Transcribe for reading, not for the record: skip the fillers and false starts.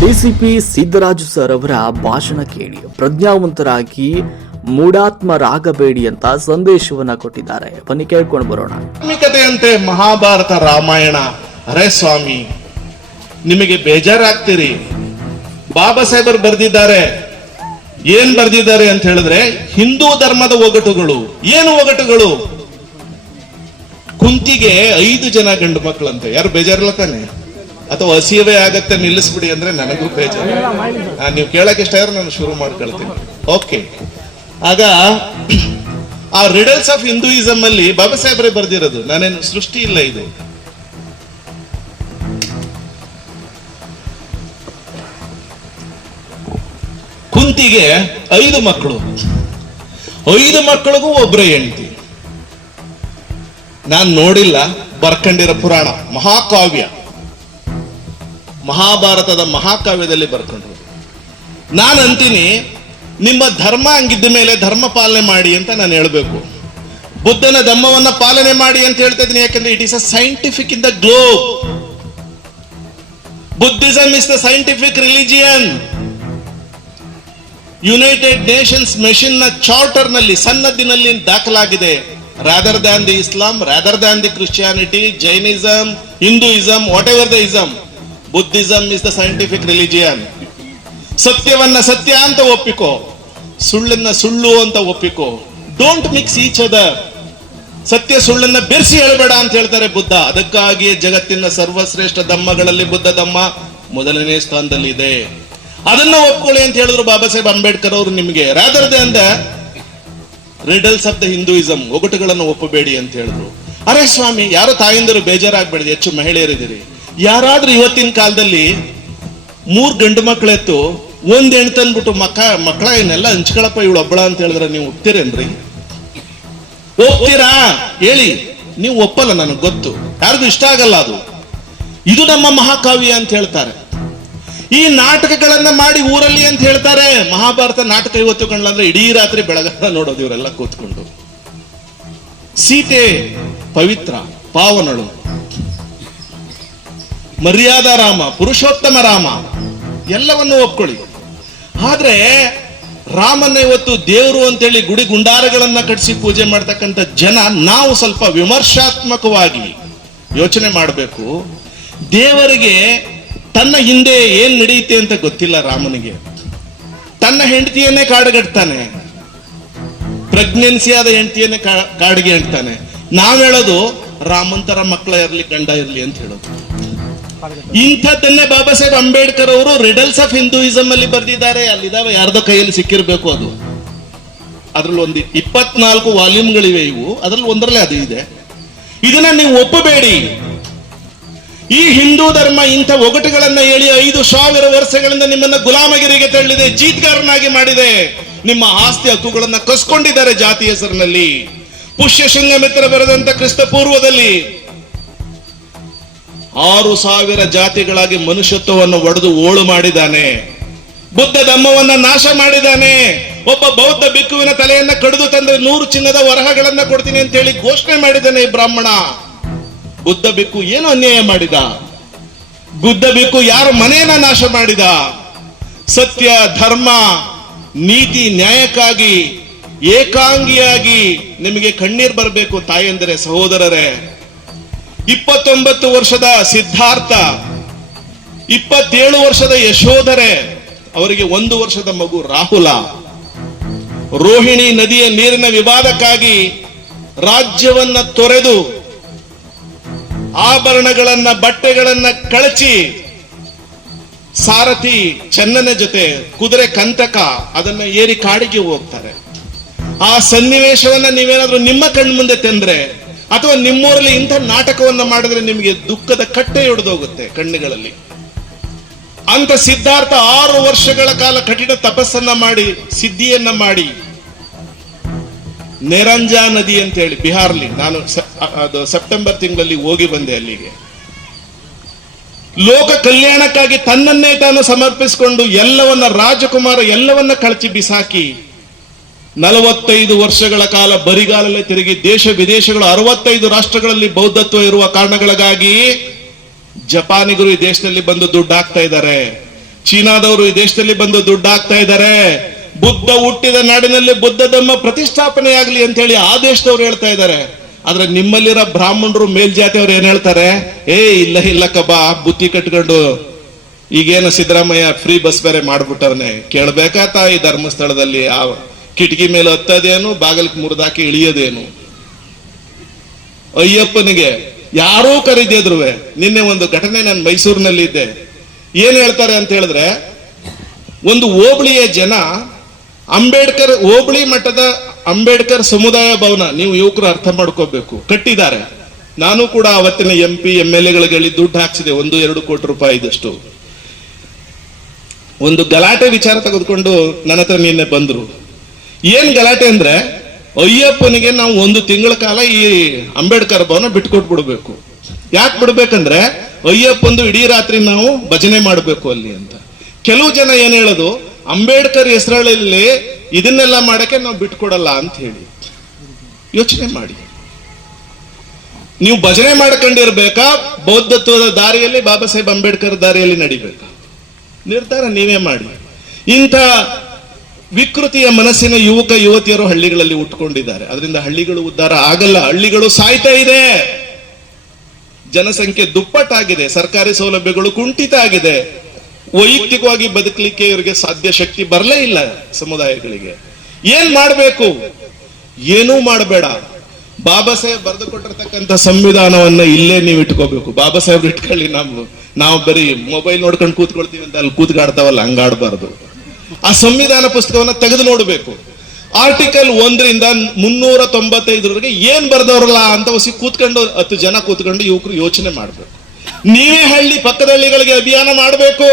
DCP Siddaraju sir ಅವರ ಭಾಷಣ ಕೇಳಿ ಪ್ರಜ್ಞಾವಂತರಾಗಿ ಮೂಢಾತ್ಮರಾಗಬೇಡಿ ಅಂತ ಸಂದೇಶವನ್ನ ಕೊಟ್ಟಿದ್ದಾರೆ. ಬನ್ನಿ ಕೇಳ್ಕೊಂಡು ಬರೋಣ. ಧಾರ್ಮಿಕತೆಯಂತೆ ಮಹಾಭಾರತ ರಾಮಾಯಣ ಅರೆ ಸ್ವಾಮಿ ನಿಮಗೆ ಬೇಜಾರಾಗ್ತೀರಿ. ಬಾಬಾ ಸಾಹೇಬರು ಬರೆದಿದ್ದಾರೆ. ಏನ್ ಬರೆದಿದ್ದಾರೆ ಅಂತ ಹೇಳಿದ್ರೆ, ಹಿಂದೂ ಧರ್ಮದ ಒಗಟುಗಳು. ಏನು ಒಗಟುಗಳು? ಕುಂತಿಗೆ 5 ಜನ ಗಂಡು ಮಕ್ಕಳಂತೆ. ಯಾರು ಬೇಜಾರಿಲ್ಲ ತಾನೆ? ಅಥವಾ ಹಸಿವೇ ಆಗತ್ತೆ ನಿಲ್ಲಿಸ್ಬಿಡಿ ಅಂದ್ರೆ ನನಗೂ ಬೇಜಾರು. ನೀವು ಕೇಳಕ್ ಇಷ್ಟ ಆದ್ರೆ ನಾನು ಶುರು ಮಾಡ್ಕೊಳ್ತೀನಿ. ಓಕೆ, ಆಗ ಆ ರಿಡಲ್ಸ್ ಆಫ್ ಹಿಂದೂಯಿಸಮ್ ಅಲ್ಲಿ ಬಾಬಾ ಸಾಹೇಬ್ರೆ ಬರ್ದಿರೋದು, ನಾನೇನು ಸೃಷ್ಟಿ ಇಲ್ಲ ಇದು. ಕುಂತಿಗೆ 5 ಮಕ್ಕಳು, 5 ಮಕ್ಕಳಿಗೂ ಒಬ್ಬರೇ ಹೆಂಡತಿ. ನಾನ್ ನೋಡಿಲ್ಲ, ಬರ್ಕೊಂಡಿರೋ ಪುರಾಣ ಮಹಾಕಾವ್ಯ, ಮಹಾಭಾರತದ ಮಹಾಕಾವ್ಯದಲ್ಲಿ ಬರ್ಕೊಂಡ್ರು. ನಾನು ಅಂತೀನಿ, ನಿಮ್ಮ ಧರ್ಮ ಹಂಗಿದ್ದ ಮೇಲೆ ಧರ್ಮ ಪಾಲನೆ ಮಾಡಿ ಅಂತ ನಾನು ಹೇಳ್ಬೇಕು. ಬುದ್ಧನ ಧರ್ಮವನ್ನ ಪಾಲನೆ ಮಾಡಿ ಅಂತ ಹೇಳ್ತಾ ಇದ್ದೀನಿ. ಯಾಕಂದ್ರೆ it is a scientific in the globe. Buddhism is the scientific religion. United Nations machine ನ ಚಾರ್ಟರ್ ನಲ್ಲಿ ಸನ್ನದ್ದಿನಲ್ಲಿ ದಾಖಲಾಗಿದೆ. Rather than the Islam, rather than the Christianity, Jainism, Hinduism, whatever the ism, Buddhism is the scientific religion. ಸತ್ಯವನ್ನ ಸತ್ಯ ಅಂತ ಒಪ್ಪಿಕೋ, ಸುಳ್ಳನ್ನ ಸುಳ್ಳು ಅಂತ ಒಪ್ಪಿಕೋ. Don't mix each other. ಸತ್ಯ ಸುಳ್ಳನ್ನ ಬೆರೆಸಿ ಹೇಳಬೇಡ ಅಂತ ಹೇಳ್ತಾರೆ ಬುದ್ಧ. ಅದಕ್ಕಾಗಿಯೇ ಜಗತ್ತಿನ ಸರ್ವಶ್ರೇಷ್ಠ ಧಮ್ಮಗಳಲ್ಲಿ ಬುದ್ಧ ಧಮ್ಮ ಮೊದಲನೇ ಸ್ಥಾನದಲ್ಲಿ ಇದೆ. ಅದನ್ನ ಒಪ್ಕೊಳ್ಳಿ ಅಂತ ಹೇಳಿದ್ರು ಬಾಬಾ ಸಾಹೇಬ್ ಅಂಬೇಡ್ಕರ್ ಅವರು ನಿಮಗೆ. Rather than the riddles of the Hinduism, ಒಗಟುಗಳನ್ನು ಒಪ್ಪಬೇಡಿ ಅಂತ ಹೇಳಿದ್ರು. ಅರೆ ಸ್ವಾಮಿ, ಯಾರೋ ತಾಯಿಂದರು ಬೇಜಾರಾಗ್ಬೇಡಿ, ಹೆಚ್ಚು ಮಹಿಳೆಯರಿದ್ದೀರಿ. ಯಾರಾದ್ರೂ ಇವತ್ತಿನ ಕಾಲದಲ್ಲಿ 3 ಗಂಡು ಮಕ್ಕಳೆತ್ತು 1 ಹೆಣ್ಣು ತಂದ್ಬಿಟ್ಟು ಮಕ್ಕಳ ಏನೆಲ್ಲ ಹಂಚ್ಕೊಳಪ್ಪ ಇವಳು ಒಬ್ಬಳ ಅಂತ ಹೇಳಿದ್ರೆ ನೀವು ಒಪ್ತೀರೇನ್ರಿ? ಒಪ್ತೀರಾ ಹೇಳಿ? ನೀವು ಒಪ್ಪಲ್ಲ, ನನಗೆ ಗೊತ್ತು. ಯಾರಿಗೂ ಇಷ್ಟ ಆಗಲ್ಲ ಅದು. ಇದು ನಮ್ಮ ಮಹಾಕಾವ್ಯ ಅಂತ ಹೇಳ್ತಾರೆ. ಈ ನಾಟಕಗಳನ್ನ ಮಾಡಿ ಊರಲ್ಲಿ ಅಂತ ಹೇಳ್ತಾರೆ. ಮಹಾಭಾರತ ನಾಟಕ ಇವತ್ತು ಕಂಡ್ಲಂದ್ರೆ ಇಡೀ ರಾತ್ರಿ ಬೆಳಗಾಗ ನೋಡೋದು ಇವರೆಲ್ಲ ಕೂತ್ಕೊಂಡು. ಸೀತೆ ಪವಿತ್ರ ಪಾವನಳು, ಮರ್ಯಾದಾ ರಾಮ, ಪುರುಷೋತ್ತಮ ರಾಮ, ಎಲ್ಲವನ್ನು ಒಪ್ಕೊಳ್ಳಿ. ಆದ್ರೆ ರಾಮನ ಇವತ್ತು ದೇವರು ಅಂತೇಳಿ ಗುಡಿ ಗುಂಡಾರಗಳನ್ನ ಕಟ್ಟಿಸಿ ಪೂಜೆ ಮಾಡ್ತಕ್ಕಂಥ ಜನ ನಾವು ಸ್ವಲ್ಪ ವಿಮರ್ಶಾತ್ಮಕವಾಗಿ ಯೋಚನೆ ಮಾಡಬೇಕು. ದೇವರಿಗೆ ತನ್ನ ಹಿಂದೆ ಏನ್ ನಡೆಯುತ್ತೆ ಅಂತ ಗೊತ್ತಿಲ್ಲ. ರಾಮನಿಗೆ ತನ್ನ ಹೆಂಡತಿಯನ್ನೇ ಕಾಡುಗಟ್ತಾನೆ, ಪ್ರೆಗ್ನೆನ್ಸಿ ಆದ ಹೆಂಡತಿಯನ್ನೇ ಕಾಡಿಗೆ ಹೇಳ್ತಾನೆ. ನಾವ್ ಹೇಳೋದು ರಾಮಂತರ ಮಕ್ಕಳ ಇರ್ಲಿ ಗಂಡ ಇರ್ಲಿ ಅಂತ ಹೇಳೋದು. ಇಂಥದ್ದನ್ನೇ ಬಾಬಾ ಸಾಹೇಬ್ ಅಂಬೇಡ್ಕರ್ ಅವರು ರಿಡಲ್ಸ್ ಆಫ್ ಹಿಂದೂಯಿಸಮ್ ಅಲ್ಲಿ ಬರ್ದಿದ್ದಾರೆ. ಅಲ್ಲಿದಾವೆ, ಯಾರ್ದೋ ಕೈಯಲ್ಲಿ ಸಿಕ್ಕಿರ್ಬೇಕು ಅದು. ಅದ್ರಲ್ಲಿ ಒಂದು 24 ವಾಲ್ಯೂಮ್ಗಳಿವೆ ಇವು. ಅದ್ರಲ್ಲಿ ಒಂದರಲ್ಲೇ ಅದು ಇದೆ. ಇದನ್ನ ನೀವು ಒಪ್ಪಬೇಡಿ. ಈ ಹಿಂದೂ ಧರ್ಮ ಇಂಥ ಒಗಟುಗಳನ್ನ ಹೇಳಿ 5,000 ವರ್ಷಗಳಿಂದ ನಿಮ್ಮನ್ನ ಗುಲಾಮಗಿರಿಗೆ ತಳ್ಳಿದೆ, ಜೀತ್ಗಾರನಾಗಿ ಮಾಡಿದೆ. ನಿಮ್ಮ ಆಸ್ತಿ ಹಕ್ಕುಗಳನ್ನ ಕಸ್ಕೊಂಡಿದ್ದಾರೆ ಜಾತಿ ಹೆಸರಿನಲ್ಲಿ. ಪುಷ್ಯಶೃಂಗ ಮಿತ್ರ ಬರೆದಂತ ಕ್ರಿಸ್ತ ಪೂರ್ವದಲ್ಲಿ 6,000 ಜಾತಿಗಳಾಗಿ ಮನುಷ್ಯತ್ವವನ್ನು ಒಡೆದು ಓಳು ಮಾಡಿದ್ದಾನೆ. ಬುದ್ಧ ಧಮ್ಮವನ್ನ ನಾಶ ಮಾಡಿದ್ದಾನೆ. ಒಬ್ಬ ಬೌದ್ಧ ಭಿಕ್ಕುವಿನ ತಲೆಯನ್ನ ಕಡಿದು ತಂದ್ರೆ 100 ಚಿನ್ನದ ವರಹಗಳನ್ನ ಕೊಡ್ತೀನಿ ಅಂತ ಹೇಳಿ ಘೋಷಣೆ ಮಾಡಿದ್ದಾನೆ ಈ ಬ್ರಾಹ್ಮಣ. ಬುದ್ಧ ಭಿಕ್ಕು ಏನು ಅನ್ಯಾಯ ಮಾಡಿದ? ಬುದ್ಧ ಭಿಕ್ಕು ಯಾರ ಮನೆಯನ್ನ ನಾಶ ಮಾಡಿದ? ಸತ್ಯ, ಧರ್ಮ, ನೀತಿ, ನ್ಯಾಯಕ್ಕಾಗಿ ಏಕಾಂಗಿಯಾಗಿ ನಿಮಗೆ ಕಣ್ಣೀರ್ ಬರಬೇಕು ತಾಯಂದರೆ, ಸಹೋದರರೇ. 29 ವರ್ಷದ ಸಿದ್ಧಾರ್ಥ, 27 ವರ್ಷದ ಯಶೋಧರೆ, ಅವರಿಗೆ 1 ವರ್ಷದ ಮಗು ರಾಹುಲ. ರೋಹಿಣಿ ನದಿಯ ನೀರಿನ ವಿವಾದಕ್ಕಾಗಿ ರಾಜ್ಯವನ್ನ ತೊರೆದು ಆಭರಣಗಳನ್ನ ಬಟ್ಟೆಗಳನ್ನ ಕಳಚಿ ಸಾರಥಿ ಚೆನ್ನನ ಜೊತೆ ಕುದುರೆ ಕಂತಕ ಅದನ್ನ ಏರಿ ಕಾಡಿಗೆ ಹೋಗ್ತಾರೆ. ಆ ಸನ್ನಿವೇಶವನ್ನ ನೀವೇನಾದ್ರೂ ನಿಮ್ಮ ಕಣ್ಣು ಮುಂದೆ ತಂದ್ರೆ ಅಥವಾ ನಿಮ್ಮೂರಲ್ಲಿ ಇಂಥ ನಾಟಕವನ್ನ ಮಾಡಿದ್ರೆ ನಿಮಗೆ ದುಃಖದ ಕಟ್ಟೆ ಹೊಡೆದೋಗುತ್ತೆ ಕಣ್ಣುಗಳಲ್ಲಿ. ಅಂತ ಸಿದ್ಧಾರ್ಥ 6 ವರ್ಷಗಳ ಕಾಲ ಕಠಿಣ ತಪಸ್ಸನ್ನ ಮಾಡಿ ಸಿದ್ಧಿಯನ್ನ ಮಾಡಿ ನೆರಂಜಾ ನದಿ ಅಂತ ಹೇಳಿ ಬಿಹಾರ್ಲಿ, ನಾನು ಸೆಪ್ಟೆಂಬರ್ ತಿಂಗಳಲ್ಲಿ ಹೋಗಿ ಬಂದೆ ಅಲ್ಲಿಗೆ. ಲೋಕ ಕಲ್ಯಾಣಕ್ಕಾಗಿ ತನ್ನನ್ನೇ ತಾನು ಸಮರ್ಪಿಸಿಕೊಂಡು ಎಲ್ಲವನ್ನ ರಾಜಕುಮಾರ ಎಲ್ಲವನ್ನ ಕಳಚಿ ಬಿಸಾಕಿ 45 ವರ್ಷಗಳ ಕಾಲ ಬರಿಗಾಲಲ್ಲೇ ತಿರುಗಿ ದೇಶ ವಿದೇಶಗಳು 65 ರಾಷ್ಟ್ರಗಳಲ್ಲಿ ಬೌದ್ಧತ್ವ ಇರುವ ಕಾರಣಗಳಿಗಾಗಿ ಜಪಾನಿಗರು ಈ ದೇಶದಲ್ಲಿ ಬಂದು ದುಡ್ಡು ಹಾಕ್ತಾ ಇದ್ದಾರೆ. ಚೀನಾದವರು ಈ ದೇಶದಲ್ಲಿ ಬಂದು ದುಡ್ಡು ಹಾಕ್ತಾ ಇದ್ದಾರೆ. ಬುದ್ಧ ಹುಟ್ಟಿದ ನಾಡಿನಲ್ಲಿ ಬುದ್ಧ ಧಮ್ಮ ಪ್ರತಿಷ್ಠಾಪನೆ ಆಗ್ಲಿ ಅಂತ ಹೇಳಿ ಆ ದೇಶದವ್ರು ಹೇಳ್ತಾ ಇದ್ದಾರೆ. ಆದ್ರೆ ನಿಮ್ಮಲ್ಲಿರೋ ಬ್ರಾಹ್ಮಣರು ಮೇಲ್ಜಾತಿಯವ್ರು ಏನ್ ಹೇಳ್ತಾರೆ? ಇಲ್ಲ ಕಬಾ ಬುತ್ತಿ ಕಟ್ಕೊಂಡು ಈಗೇನು ಸಿದ್ದರಾಮಯ್ಯ ಫ್ರೀ ಬಸ್ ಬೇರೆ ಮಾಡ್ಬಿಟ್ಟವನೆ, ಕೇಳ್ಬೇಕಾತ ಈ ಧರ್ಮಸ್ಥಳದಲ್ಲಿ ಆ ಕಿಟಕಿ ಮೇಲೆ ಹತ್ತದೇನು, ಬಾಗಿಲಿಗೆ ಮುರಿದಾಕಿ ಇಳಿಯೋದೇನು? ಅಯ್ಯಪ್ಪನಿಗೆ ಯಾರೂ ಕರೀದಿದ್ರುವೆ. ನಿನ್ನೆ ಒಂದು ಘಟನೆ ನಾನು ಮೈಸೂರಿನಲ್ಲಿ ಇದ್ದೆ. ಏನ್ ಹೇಳ್ತಾರೆ ಅಂತ ಹೇಳಿದ್ರೆ, ಒಂದು ಹೋಬಳಿಯ ಜನ ಅಂಬೇಡ್ಕರ್ ಹೋಬಳಿ ಮಟ್ಟದ ಅಂಬೇಡ್ಕರ್ ಸಮುದಾಯ ಭವನ, ನೀವು ಯುವಕರು ಅರ್ಥ ಮಾಡ್ಕೋಬೇಕು, ಕಟ್ಟಿದ್ದಾರೆ. ನಾನು ಕೂಡ ಅವತ್ತಿನ MP MLA ದುಡ್ಡು ಹಾಕ್ಸಿದೆ, 1-2 ಕೋಟಿ ರೂಪಾಯಿದಷ್ಟು. ಒಂದು ಗಲಾಟೆ ವಿಚಾರ ತೆಗೆದುಕೊಂಡು ನನ್ನ ಹತ್ರ ನಿನ್ನೆ ಬಂದ್ರು. ಏನ್ ಗಲಾಟೆ ಅಂದ್ರೆ, ಅಯ್ಯಪ್ಪನಿಗೆ ನಾವು 1 ತಿಂಗಳ ಕಾಲ ಈ ಅಂಬೇಡ್ಕರ್ ಭವನ ಬಿಟ್ಕೊಟ್ಬಿಡ್ಬೇಕು. ಯಾಕೆ ಬಿಡ್ಬೇಕಂದ್ರೆ ಅಯ್ಯಪ್ಪಂದು ಇಡೀ ರಾತ್ರಿ ನಾವು ಭಜನೆ ಮಾಡಬೇಕು ಅಲ್ಲಿ ಅಂತ. ಕೆಲವು ಜನ ಏನ್ ಹೇಳೋದು, ಅಂಬೇಡ್ಕರ್ ಹೆಸರಲ್ಲಿ ಇದನ್ನೆಲ್ಲ ಮಾಡಕ್ಕೆ ನಾವು ಬಿಟ್ಕೊಡಲ್ಲ ಅಂತ ಹೇಳಿ. ಯೋಚನೆ ಮಾಡಿ, ನೀವು ಭಜನೆ ಮಾಡ್ಕೊಂಡಿರ್ಬೇಕಾ, ಬೌದ್ಧತ್ವದ ದಾರಿಯಲ್ಲಿ ಬಾಬಾ ಸಾಹೇಬ್ ಅಂಬೇಡ್ಕರ್ ದಾರಿಯಲ್ಲಿ ನಡಿಬೇಕಾ? ನಿರ್ಧಾರ ನೀವೇ ಮಾಡಿ. ಇಂಥ ವಿಕೃತಿಯ ಮನಸ್ಸಿನ ಯುವಕ ಯುವತಿಯರು ಹಳ್ಳಿಗಳಲ್ಲಿ ಉಟ್ಕೊಂಡಿದ್ದಾರೆ. ಅದರಿಂದ ಹಳ್ಳಿಗಳು ಉದ್ಧಾರ ಆಗಲ್ಲ, ಹಳ್ಳಿಗಳು ಸಾಯ್ತಾ ಇದೆ. ಜನಸಂಖ್ಯೆ ದುಪ್ಪಟ್ಟಾಗಿದೆ, ಸರ್ಕಾರಿ ಸೌಲಭ್ಯಗಳು ಕುಂಠಿತ ಆಗಿದೆ. ವೈಯಕ್ತಿಕವಾಗಿ ಬದುಕಲಿಕ್ಕೆ ಇವರಿಗೆ ಸಾಧ್ಯ ಶಕ್ತಿ ಬರಲೇ ಇಲ್ಲ ಸಮುದಾಯಗಳಿಗೆ. ಏನ್ ಮಾಡಬೇಕು? ಏನೂ ಮಾಡಬೇಡ. ಬಾಬಾ ಸಾಹೇಬ್ ಬರೆದು ಕೊಟ್ಟಿರ್ತಕ್ಕಂಥ ಸಂವಿಧಾನವನ್ನ ಇಲ್ಲೇ ನೀವು ಇಟ್ಕೋಬೇಕು. ಬಾಬಾ ಸಾಹೇಬ್ ಇಟ್ಕೊಳ್ಳಿ, ನಾವು ಬರೀ ಮೊಬೈಲ್ ನೋಡ್ಕೊಂಡು ಕೂತ್ಕೊಳ್ತೀವಿ ಅಂತ ಅಲ್ಲಿ ಕೂತ್ಕಾಡ್ತಾವಲ್ಲ, ಹಂಗಾಡ್ಬಾರ್ದು. ಆ ಸಂವಿಧಾನ ಪುಸ್ತಕವನ್ನ ತೆಗೆದು ನೋಡ್ಬೇಕು. ಆರ್ಟಿಕಲ್ 1ರಿಂದ 395 ಏನ್ ಬರ್ದವ್ರಲ್ಲ ಅಂತ ಕೂತ್ಕೊಂಡು 10 ಜನ ಕೂತ್ಕೊಂಡು ಯುವಕರು ಯೋಚನೆ ಮಾಡ್ಬೇಕು. ನೀವೇ ಹಳ್ಳಿ ಪಕ್ಕದ ಹಳ್ಳಿಗಳಿಗೆ ಅಭಿಯಾನ ಮಾಡಬೇಕು.